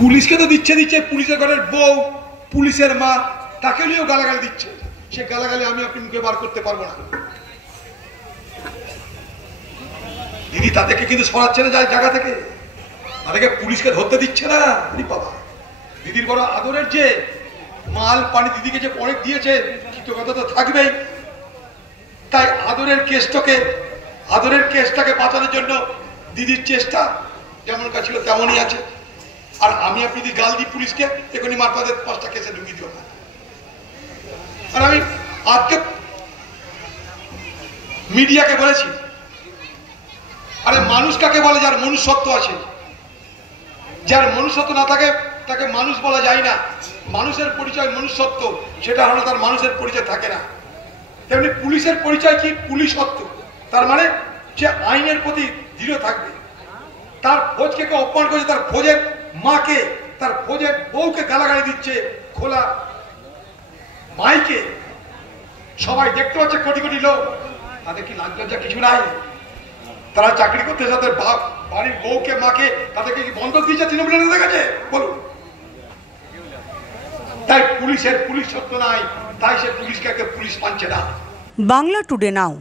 পুলিশকে তো দিচ্ছে পুলিশের ঘরের বউ, পুলিশের মা, তাকে নিয়েও গালাগালি দিচ্ছে। সে গালাগালি আমি আপনি মুখে বার করতে পারবো না। দিদি তাদেরকে কিন্তু সরাচ্ছে না যায় জায়গা থেকে, তাদেরকে পুলিশকে ধরতে দিচ্ছে না। বাবা, দিদির বড় আদরের যে মাল পানি দিদিকে যে অনেক দিয়েছে, কৃতজ্ঞতা তো থাকবেই। তাই আদরের কেসটাকে বাঁচানোর জন্য দিদির চেষ্টা যেমন ছিল তেমনই আছে। আর আমি আপনি যদি গাল দিই পুলিশকে, এখনই মারফতে 5টা কেসে ঢুকিয়ে দিও। আর আমি আজকে মিডিয়াকে বলেছি, আরে মানুষ কাকে বলে? যার মনুষ্যত্ব আছে। যার মনুষ্যত্ব না থাকে তাকে মানুষ বলা যায় না। মানুষের পরিচয় মনুষ্যত্ব, সেটা হলো তার মানুষের পরিচয় থাকে না। তেমনি পুলিশের পরিচয় কি? পুলিশত্ব। তার মানে সে আইনের প্রতি দৃঢ় থাকবে। তার ফৌজকে কেউ অপমান করেছে, তার ফৌজের মাকে, তার ফৌজের বউকে গালাগালি দিচ্ছে খোলা মাইকে, সবাই দেখতে পাচ্ছে কোটি কোটি লোক। তাদের কি লাজ্জা কিছু নাই? তারা চাকরি করতে তাদের বাড়ির বউকে মাকে তাদেরকে কি বন্ধক দিচ্ছে তৃণমূলের নেতাদের কাছে? বলুন। তাই পুলিশের পুলিশ সত্য নাই, তাই সে পুলিশকে একটা পুলিশ মানছে না। বাংলা টুডে নাও।